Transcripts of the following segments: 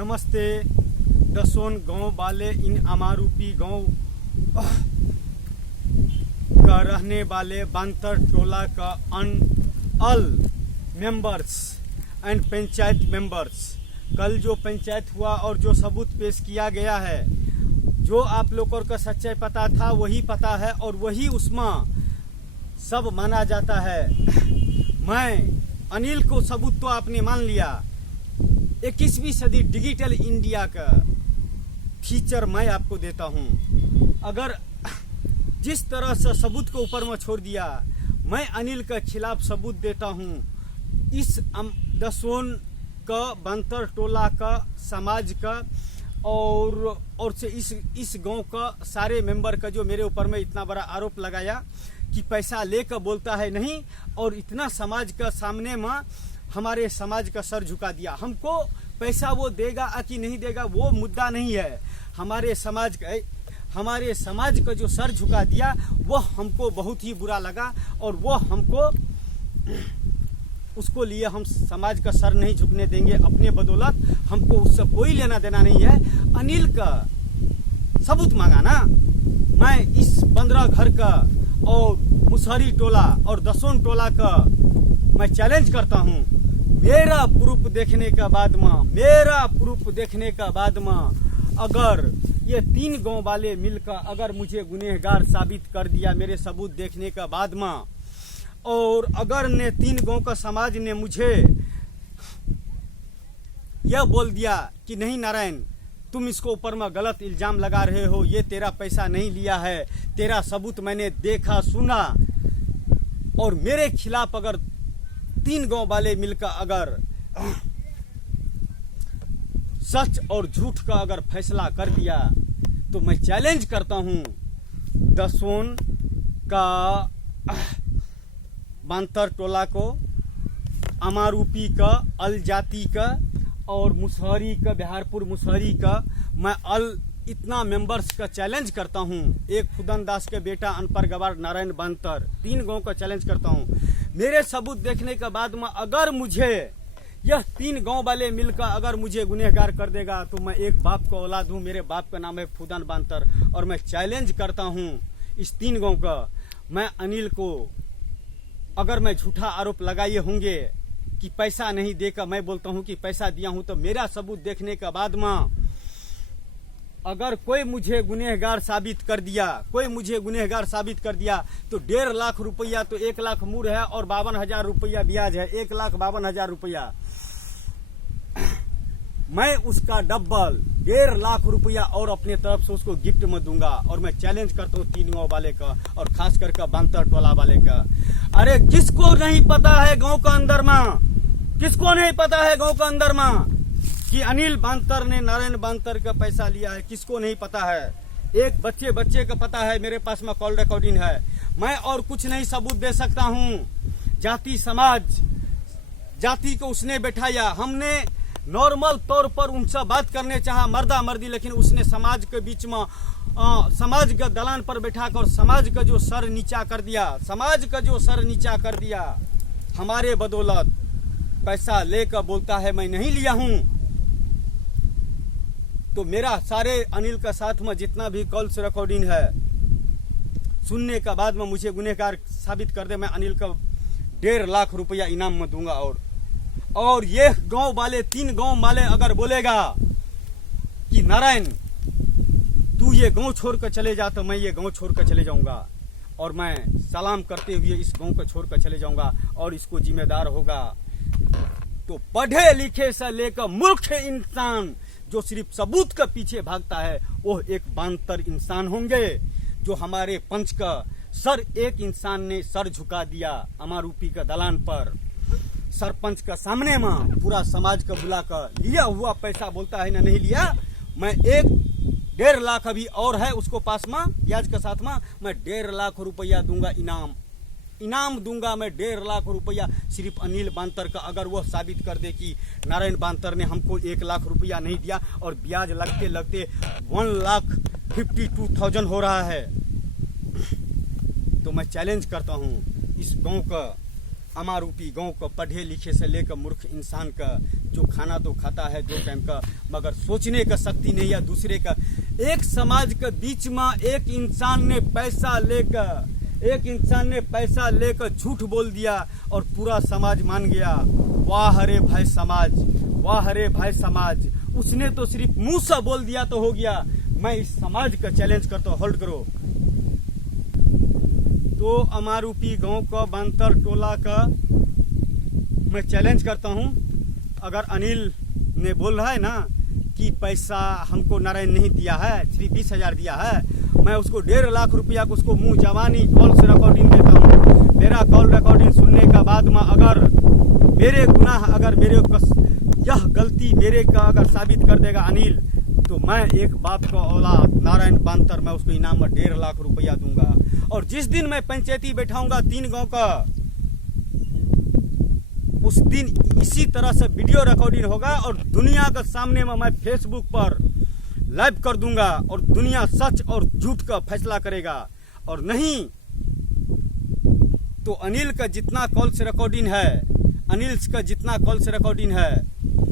नमस्ते दसोन गांव वाले इन अमारूपी गांव का रहने वाले बांतर टोला का all members and panchayat members. कल जो पंचायत हुआ और जो सबूत पेश किया गया है, जो आप लोगों का सच्चाई पता था वही पता है और वही उसमें सब माना जाता है। मैं अनिल को सबूत तो आपने मान लिया। 21वीं सदी डिजिटल इंडिया का फीचर मैं आपको देता हूं। अगर जिस तरह से सबूत को ऊपर में छोड़ दिया, मैं अनिल के खिलाफ सबूत देता हूं। इस दसोन का बांतर टोला का समाज का और से इस गांव का सारे मेंबर का जो मेरे ऊपर में इतना बड़ा आरोप लगाया कि पैसा लेकर बोलता है नहीं, और इतना समाज का सामने में हमारे समाज का सर झुका दिया। हमको पैसा वो देगा कि नहीं देगा वो मुद्दा नहीं है। हमारे समाज का जो सर झुका दिया वो हमको बहुत ही बुरा लगा, और वो हमको उसको लिए हम समाज का सर नहीं झुकने देंगे अपने बदौलत। हमको उससे कोई लेना देना नहीं है। अनिल का सबूत मांगा ना, मैं इस 15 घर का और मुसहरी टोला और दसोन टोला का मैं चैलेंज करता हूं। मेरा प्रूफ देखने का बाद में अगर ये 3 गांव वाले मिलकर अगर मुझे गुनहगार साबित कर दिया मेरे सबूत देखने का बाद में, और अगर ने 3 गांव का समाज ने मुझे यह बोल दिया कि नहीं नारायण, तुम इसको ऊपर में गलत इल्जाम लगा रहे हो, ये तेरा पैसा नहीं लिया है, तेरा सबूत मैंने देखा सुना, और मेरे खिलाफ अगर 3 गांव वाले मिलकर अगर सच और झूठ का अगर फैसला कर दिया, तो मैं चैलेंज करता हूं दसोन का बांतर टोला को, अमारूपी का, अल जाति का और मुसहरी का, बिहारपुर मुसहरी का, मैं इतना मेंबर्स का चैलेंज करता हूं। एक फुदन दास के बेटा अनपर गवार नारायण बांतर, 3 गांव का चैलेंज करता हूं। मेरे सबूत देखने के बाद में अगर मुझे यह 3 गांव वाले मिलकर अगर मुझे गुनहगार कर देगा, तो मैं एक बाप का औलाद हूं, मेरे बाप का नाम है फुदन बांतर, और मैं चैलेंज करता हूं इस 3 गांव का। मैं अनिल को अगर मैं झूठा आरोप लगाए होंगे कि पैसा नहीं देकर, मैं बोलता हूं कि पैसा दिया हूं, तो मेरा सबूत देखने के बाद में अगर कोई मुझे गुनहगार साबित कर दिया, तो 1.5 लाख रुपया तो 1 लाख मूर है और 52,000 रुपया ब्याज है, 1,52,000 रुपया। मैं उसका डबल 1.5 लाख रुपया और अपने तरफ से उसको गिफ्ट में दूंगा। और मैं चैलेंज करता हूँ 3 गांव वाले का, और खास करके बांतर टोला वाले का। अरे किसको नहीं पता है गांव का अंदर में कि अनिल बांतर ने नारायण बांतर का पैसा लिया है? किसको नहीं पता है? एक बच्चे का पता है, मेरे पास में कॉल रिकॉर्डिंग है। मैं और कुछ नहीं सबूत दे सकता हूं। जाति को उसने बैठाया, हमने नॉर्मल तौर पर उनसे बात करने चाहा मर्दा मर्दी, लेकिन उसने समाज के बीच में समाज के दलान पर बैठाकर समाज का जो सर नीचा कर दिया, हमारे बदौलत पैसा लेकर बोलता है मैं नहीं लिया हूं। तो मेरा सारे अनिल का साथ में जितना भी कॉल्स रिकॉर्डिंग है, सुनने के बाद में मुझे गुनहगार साबित कर दे, मैं अनिल का 1.5 लाख रुपया इनाम में दूंगा। और ये गांव वाले 3 गांव वाले अगर बोलेगा कि नारायण तू ये गांव छोड़ कर चले जा, तो मैं ये गांव छोड़ कर चले जाऊंगा, और मैं सलाम करते हुए इस गांव को छोड़ कर चले जाऊंगा, और इसको जिम्मेदार होगा तो पढ़े लिखे से लेकर मूर्ख इंसान जो सिर्फ सबूत के पीछे भागता है, वो एक बांतर इंसान होंगे। जो हमारे पंच का सर एक इंसान ने सर झुका दिया अमारूपी का दलान पर, सरपंच का सामने में पूरा समाज का बुलाकर लिया हुआ पैसा बोलता है ना नहीं लिया। मैं 1.5 लाख अभी और है उसको पास में ब्याज के साथ में, मैं 1.5 लाख रुपया दूंगा इनाम दूंगा मैं 1.5 लाख रुपया सिर्फ अनिल बांतर का। अगर वह साबित कर दे कि नारायण बांतर ने हमको 1 लाख रुपया नहीं दिया और ब्याज लगते लगते 1,52,000 हो रहा है, तो मैं चैलेंज करता हूं इस गांव का अमारूपी गांव का पढ़े लिखे से लेकर मूर्ख इंसान का जो खाना तो खाता है 2 टाइम का, मगर सोचने का शक्ति नहीं है दूसरे का। एक समाज के बीच में एक इंसान ने पैसा लेकर झूठ बोल दिया और पूरा समाज मान गया। वाह रे भाई समाज, वाह रे भाई समाज। उसने तो सिर्फ मुंह से बोल दिया तो हो गया। मैं इस समाज का चैलेंज करता हूं, होल्ड करो। तो अमारूपी गांव का बांतर टोला का मैं चैलेंज करता हूं। अगर अनिल ने बोल रहा है ना कि पैसा हमको नारायण नहीं दिया है, सिर्फ 20,000 दिया है, मैं उसको 1.5 लाख रुपया को उसको मुंह जवानी कॉल से रिकॉर्डिंग देता हूं। मेरा कॉल रिकॉर्डिंग सुनने का बाद में अगर मेरे गुनाह, अगर मेरे यह गलती मेरे का अगर साबित कर देगा अनिल, तो मैं एक बाप का औलाद नारायण बांतर मैं उसको इनाम में 1.5 लाख रुपया दूंगा। और जिस दिन मैं पंचायती बैठाऊंगा 3 गांव का, उस दिन इसी तरह से वीडियो रिकॉर्डिंग होगा और दुनिया के सामने में मैं फेसबुक पर लाइव कर दूंगा और दुनिया सच और झूठ का फैसला करेगा। और नहीं तो अनिल का जितना कॉल से रिकॉर्डिंग है, अनिल का जितना कॉल से रिकॉर्डिंग है,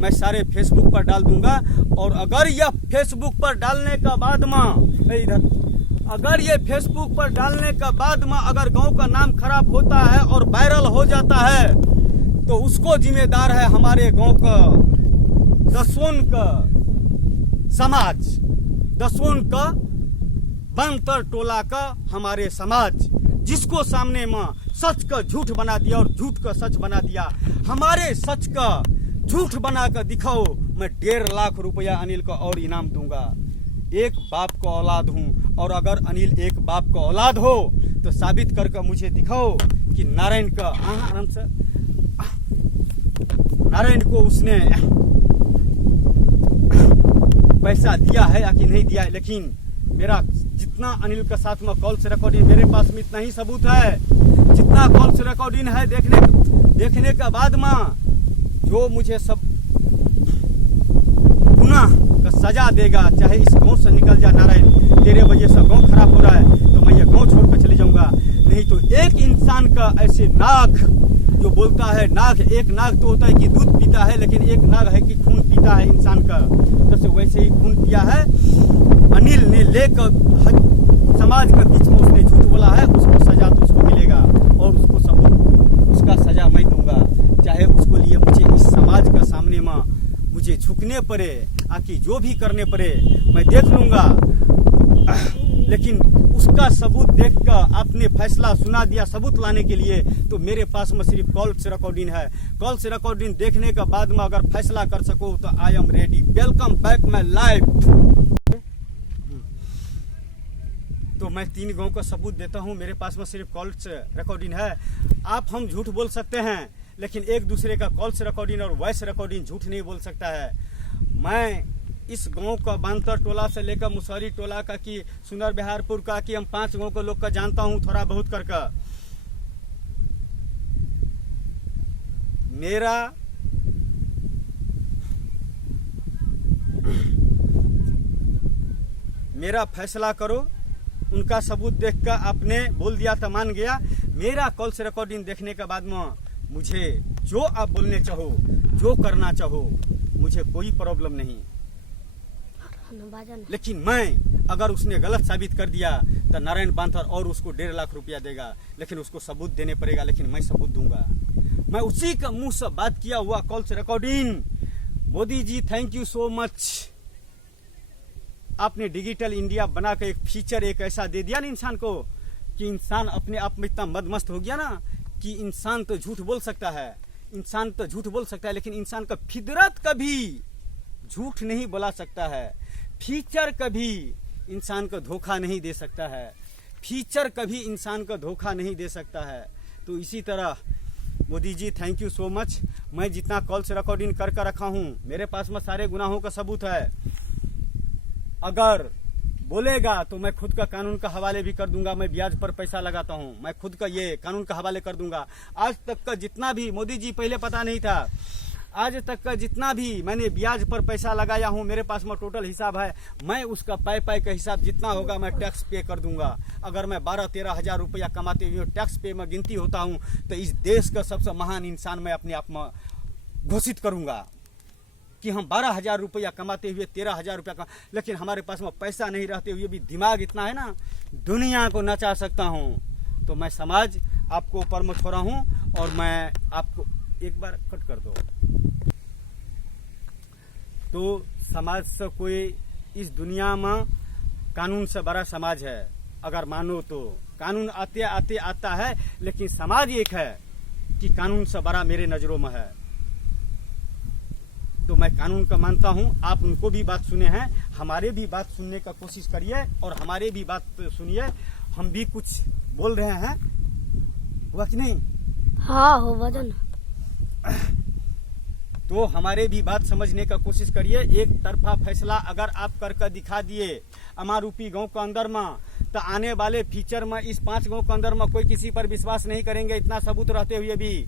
मैं सारे फेसबुक पर डाल दूंगा। और अगर यह फेसबुक पर डालने का बाद में अगर ये फेसबुक पर डालने का बाद में अगर गांव का नाम खराब होता है और वायरल हो जाता है, तो उसको जिम्मेदार है हमारे गांव का दसोन का समाज, दसोन का बांतर टोला का हमारे समाज, जिसको सामने में सच का झूठ बना दिया और झूठ का सच बना दिया। हमारे सच का झूठ बनाकर दिखाओ, मैं 1.5 लाख रुपया अनिल को और इनाम दूंगा। एक बाप का औलाद हूं, और अगर अनिल एक बाप का औलाद हो तो साबित करके मुझे दिखाओ कि नारायण का आराम से नारायण को उसने पैसा दिया है या कि नहीं दिया है। लेकिन मेरा जितना अनिल के साथ में कॉल से रिकॉर्डिंग, मेरे पास में इतना ही सबूत है। जितना कॉल से रिकॉर्डिंग है देखने का बाद में जो मुझे सब गुनाह का सजा देगा, चाहे इस गांव से निकल जा नारायण, तेरे वजह से गांव खराब हो रहा है तो मैं ये गांव छोड़कर चले जाऊंगा। नहीं तो एक इंसान का ऐसे नाग जो बोलता है, नाग एक नाग तो होता है कि दूध पीता है, लेकिन एक नाग है कि खून पीता है इंसान का, जैसे वैसे ही खून पिया है अनिल ने लेकर समाज के बीच में उसने झूठ बोला है। उसको सजा तो उसको मिलेगा और उसको सबूत, उसका सजा मैं दूंगा। चाहे उसको लिए मुझे इस समाज का सामने में मुझे झुकने पड़े, आकि जो भी करने पड़े मैं देख लूंगा। लेकिन उसका सबूत देखकर आपने फैसला सुना दिया सबूत लाने के लिए, तो मेरे पास में सिर्फ कॉल से रिकॉर्डिंग है। कॉल से रिकॉर्डिंग देखने के बाद में अगर फैसला कर सको तो I am ready. Welcome back my life. तो मैं 3 गांव का सबूत देता हूं, मेरे पास में सिर्फ कॉल से रिकॉर्डिंग है। आप हम झूठ बोल सकते हैं, लेकिन एक दूसरे का कॉल से रिकॉर्डिंग और वॉइस रिकॉर्डिंग झूठ नहीं बोल सकता है। मैं इस गांव का बांतर टोला से लेकर मुसहरी टोला का कि सुनर बिहारपुर का कि हम 5 गांव के लोग का जानता हूं थोड़ा बहुत करके। मेरा फैसला करो। उनका सबूत देखकर आपने बोल दिया तो मान गया। मेरा कॉल से रिकॉर्डिंग देखने के बाद में मुझे जो आप बोलने चाहो, जो करना चाहो, मुझे कोई प्रॉब्लम नहीं। लेकिन मैं अगर उसने गलत साबित कर दिया तो नारायण बांतर और उसको 1.5 लाख रुपया देगा, लेकिन उसको सबूत देने पड़ेगा। लेकिन मैं सबूत दूंगा। मैं उसी का मुंह से बात किया हुआ कॉल से recording. Modi ji thank you so much. आपने डिजिटल इंडिया बना के एक फीचर एक ऐसा दे दिया ना इंसान को कि इंसान अपने आप में इतना मदमस्त हो गया ना कि इंसान तो झूठ बोल सकता है, इंसान तो झूठ बोल सकता है, लेकिन इंसान का फितरत कभी झूठ नहीं बोला सकता है। फीचर कभी इंसान को धोखा नहीं दे सकता है, फीचर कभी इंसान को धोखा नहीं दे सकता है। तो इसी तरह Modi ji thank you so much. मैं जितना कॉल से रिकॉर्डिंग कर रखा हूँ, मेरे पास में सारे गुनाहों का सबूत है। अगर बोलेगा तो मैं खुद का कानून का हवाले भी कर दूंगा। मैं ब्याज पर पैसा लगाता हूं, मैं खुद का ये कानून का हवाले कर दूंगा। आज तक का जितना भी, मोदी जी पहले पता नहीं था, आज तक का जितना भी मैंने ब्याज पर पैसा लगाया हूँ, मेरे पास में टोटल हिसाब है, मैं उसका पाई का हिसाब जितना होगा मैं टैक्स पे कर दूंगा। अगर मैं 12-13 हजार रुपया कमाते हुए टैक्स पे में गिनती होता हूँ तो इस देश का सबसे महान इंसान मैं अपने आप में घोषित करूंगा कि हम 12,000 रुपया कमाते हुए 13,000 रुपया लेकिन हमारे पास में पैसा नहीं रहते हुए भी दिमाग इतना है ना, दुनिया को नचा सकता हूँ। तो मैं समाज आपको ऊपर में छोड़ा हूँ और मैं आपको एक बार कट कर दो। तो समाज से कोई इस दुनिया में कानून से बड़ा समाज है, अगर मानो तो कानून आते आते आता है, लेकिन समाज एक है कि कानून से बड़ा मेरे नजरों में है। तो मैं कानून का मानता हूं, आप उनको भी बात सुने हैं, हमारे भी बात सुनने का कोशिश करिए और हमारे भी बात सुनिए। हम भी कुछ बोल रहे हैं, हुआ कि नहीं? हाँ हो वजन। तो हमारे भी बात समझने का कोशिश करिए। एक तरफा फैसला अगर आप कर दिखा दिए अमारूपी गांव के अंदर में, तो आने वाले फ्यूचर में इस 5 गांव के अंदर में कोई किसी पर विश्वास नहीं करेंगे। इतना सबूत रहते हुए भी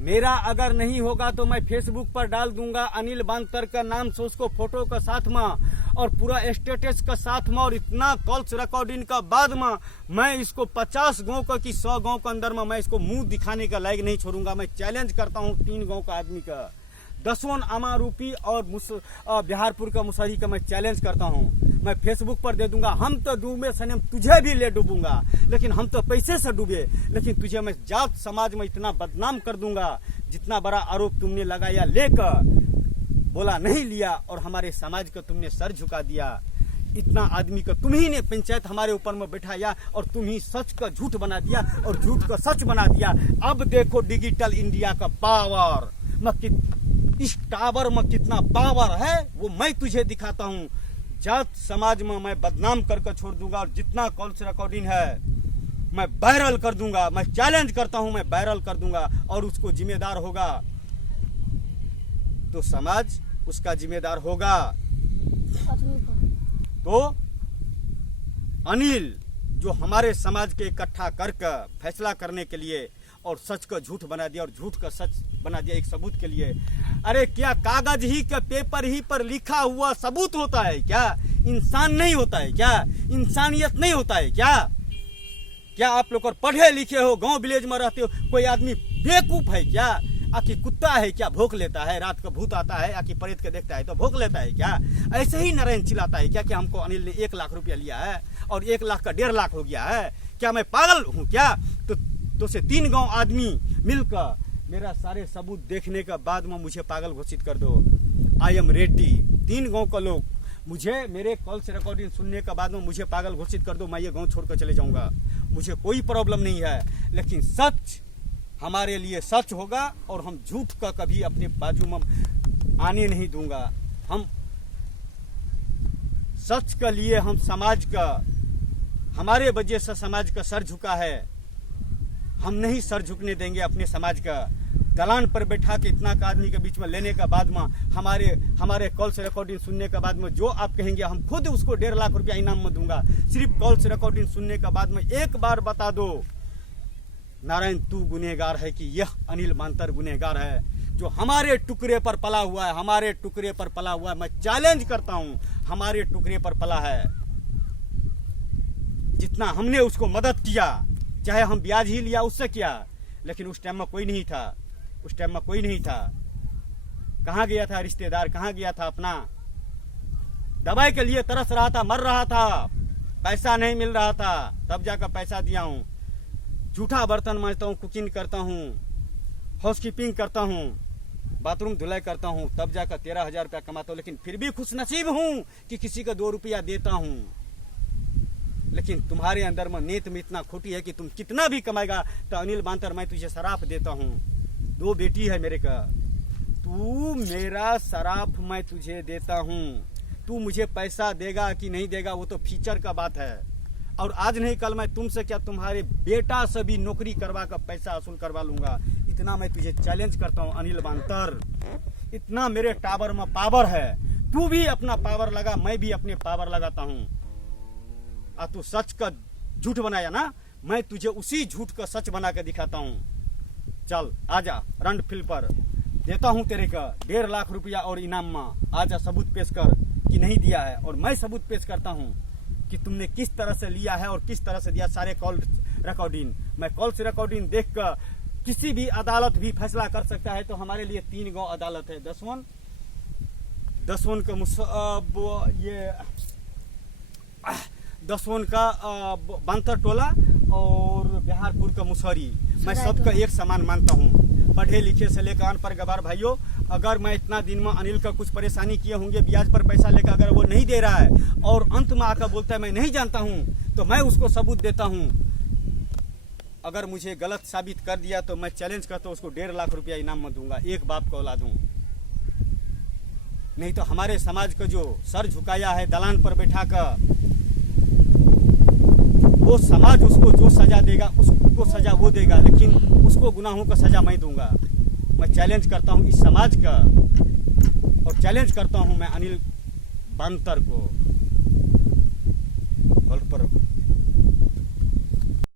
मेरा अगर नहीं होगा तो मैं फेसबुक पर डाल दूंगा अनिल बांतर का नाम से, उसको फोटो का साथ में और पूरा स्टेटस का साथ में, और इतना कॉल्स रिकॉर्डिंग का बाद में मैं इसको 50 गांव का कि 100 गांव के अंदर में मैं इसको मुंह दिखाने का लायक नहीं छोड़ूंगा। मैं चैलेंज करता हूं 3 गांव का आदमी का, दसवन अमारूपी और बिहारपुर का मुसहरी का मैं चैलेंज करता हूं। मैं फेसबुक पर दे दूंगा, हम तो डूबे सनम तुझे भी ले डूबूंगा, लेकिन हम तो पैसे से डूबे, लेकिन तुझे मैं जात समाज में इतना बदनाम कर दूंगा। जितना बड़ा आरोप तुमने लगाया लेकर बोला नहीं लिया और हमारे समाज का तुमने सर झुका दिया। इतना आदमी का तुम ही ने पंचायत हमारे ऊपर में बैठाया और तुम ही सच का झूठ बना दिया और झूठ का सच बना दिया। अब देखो डिजिटल इंडिया का पावर, इस टावर में कितना पावर है वो मैं तुझे दिखाता हूँ। जात समाज में मैं बदनाम करके छोड़ दूंगा और जितना कॉल्स रिकॉर्डिंग है मैं वायरल कर दूंगा। मैं चैलेंज करता हूं, मैं वायरल कर दूंगा और उसको जिम्मेदार होगा तो समाज उसका जिम्मेदार होगा। तो अनिल जो हमारे समाज के इकट्ठा करके फैसला करने के लिए और सच का झूठ बना दिया और झूठ का सच बना दिया एक सबूत के लिए। अरे क्या कागज ही के पेपर ही पर लिखा हुआ सबूत होता है क्या? इंसान नहीं होता है क्या? इंसानियत नहीं होता है क्या? क्या आप लोग पढ़े लिखे हो, गांव विलेज में रहते हो, कोई आदमी बेवकूफ है क्या? आखिर कुत्ता है क्या भौंक लेता है? रात का भूत आता है आखिर प्रेत के देखता है तो भौंक लेता है क्या? ऐसे ही नारायण चिल्लाता है क्या कि हमको अनिल ने 1 लाख रुपया लिया है और 1 लाख का 1.5 लाख हो गया है? क्या मैं पागल हूँ क्या? तो से 3 गांव आदमी मिलकर मेरा सारे सबूत देखने के बाद में मुझे पागल घोषित कर दो। I am ready. 3 गांव का लोग मुझे मेरे कॉल से रिकॉर्डिंग सुनने के बाद में मुझे पागल घोषित कर दो, मैं ये गांव छोड़कर चले जाऊंगा। मुझे कोई प्रॉब्लम नहीं है, लेकिन सच हमारे लिए सच होगा और हम झूठ का कभी अपने बाजू में आने नहीं दूंगा। हम सच के लिए हम समाज का, हमारे वजह से समाज का सर झुका है, हम नहीं सर झुकने देंगे अपने समाज का। दलान पर बैठा के इतना का आदमी के बीच में लेने के बाद में हमारे कॉल से रिकॉर्डिंग सुनने के बाद में जो आप कहेंगे हम खुद उसको 1.5 लाख रुपया इनाम में दूंगा। सिर्फ कॉल से रिकॉर्डिंग सुनने के बाद में एक बार बता दो नारायण तू गुनहगार है कि यह अनिल बांतर गुनहगार है जो हमारे टुकड़े पर पला हुआ है, हमारे टुकड़े पर पला हुआ है। मैं चैलेंज करता हूं, हमारे टुकड़े पर पला है। जितना हमने उसको मदद किया, चाहे हम ब्याज ही लिया उससे क्या, लेकिन उस टाइम में कोई नहीं था, उस टाइम में कोई नहीं था। कहां गया था रिश्तेदार, कहां गया था अपना? दवाई के लिए तरस रहा था, मर रहा था, पैसा नहीं मिल रहा था, तब जाकर पैसा दिया हूं। झूठा बर्तन मांजता हूं, कुकिंग करता हूं, हाउसकीपिंग करता हूं, बाथरूम धुलाई करता हूं, तब जाकर 13,000 रुपया कमाता हूं। लेकिन फिर भी खुश नसीब हूं कि किसी का 2 रुपया देता हूं। लेकिन तुम्हारे अंदर में नीयत में इतना खोटी है कि तुम कितना भी कमाएगा तो अनिल बांतर मैं तुझे शराफ देता हूं। 2 बेटी है मेरे का, तू मेरा शराफ मैं तुझे देता हूं। तू मुझे पैसा देगा कि नहीं देगा वो तो फ्यूचर का बात है। और आज नहीं कल मैं तुमसे क्या तुम्हारे बेटा से भी नौकरी करवा कर पैसा वसूल करवा लूंगा। इतना मैं तुझे चैलेंज करता हूं अनिल बांतर। इतना मेरे टावर में पावर है, तू भी अपना पावर लगा, मैं भी अपने पावर लगाता हूं। तू सच का झूठ बनाया ना, मैं तुझे उसी झूठ का सच बना के दिखाता हूं। चल आजा रंड फील्ड पर, देता हूं तेरे का 1.5 लाख रुपया और इनाम में। आजा सबूत पेश कर कि नहीं दिया है, और मैं सबूत पेश करता हूं कि तुमने किस तरह से लिया है और किस तरह से दिया। सारे कॉल रिकॉर्डिंग, मैं कॉल से रिकॉर्डिंग देख कर किसी भी अदालत भी फैसला कर सकता है। तो हमारे लिए 3 गांव अदालत है, दसवन का ये दसवन का बांतर टोला और बिहारपुर का मुसहरी। मैं सबका एक समान मानता हूँ, पढ़े लिखे से लेकर अनपढ़ गवार भाइयों। अगर मैं इतना दिन में अनिल का कुछ परेशानी किए होंगे, ब्याज पर पैसा लेकर अगर वो नहीं दे रहा है और अंत में आकर बोलता है मैं नहीं जानता हूँ, तो मैं उसको सबूत देता हूँ। अगर मुझे गलत साबित कर दिया तो मैं चैलेंज करता हूँ, उसको 1.5 लाख रुपया इनाम में दूंगा, एक बाप को औलाद हूँ। नहीं तो हमारे समाज का जो सर झुकाया है दलान पर बैठा कर, वो समाज उसको जो सजा देगा उसको सजा वो देगा, लेकिन उसको गुनाहों का सजा मैं दूंगा। मैं चैलेंज करता हूं इस समाज का, और चैलेंज करता हूं मैं अनिल बांतर को। होल्ड पर रखो।